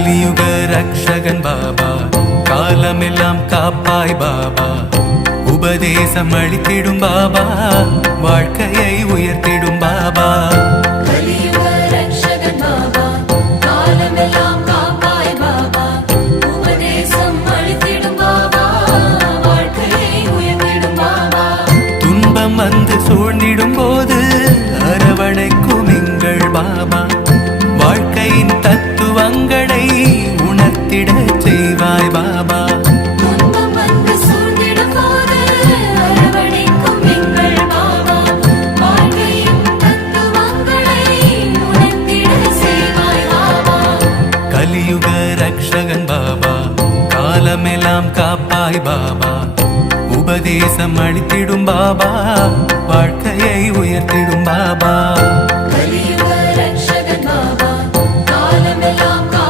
கலியுக ரக்ஷகன் பாபா, காலமெல்லாம் காப்பாய் பாபா, உபதேசம் அளித்திடும் பாபா, வாழ்க்கையை உயர்த்திடும் பாபா. கலியுக ரக்ஷகன் பாபா, காலமெல்லாம் காப்பாய் பாபா, உபதேசம் அளித்திடும் பாபா, வாழ்க்கையை உயர்த்திடும் பாபா. துன்பம் வந்து சூழ்ந்திடும் போது அரவணைக்கும் எங்கள் பாபா, வாழ்க்கையின் தத்துவங்களை உணர்த்திட செய்வாய் பாபா. துன்பம் வந்து சூழ்ந்திடும் போது அரவணைக்கும் எங்கள் பாபா, வாழ்க்கையின் தத்துவங்களை உணர்த்திட செய்வாய் பாபா. கலியுக ரக்ஷகன் பாபா, காலமெல்லாம் காப்பாய் பாபா, உபதேசம் அளித்திடும் பாபா, வாழ்க்கையை உயர்த்திடும் பாபா.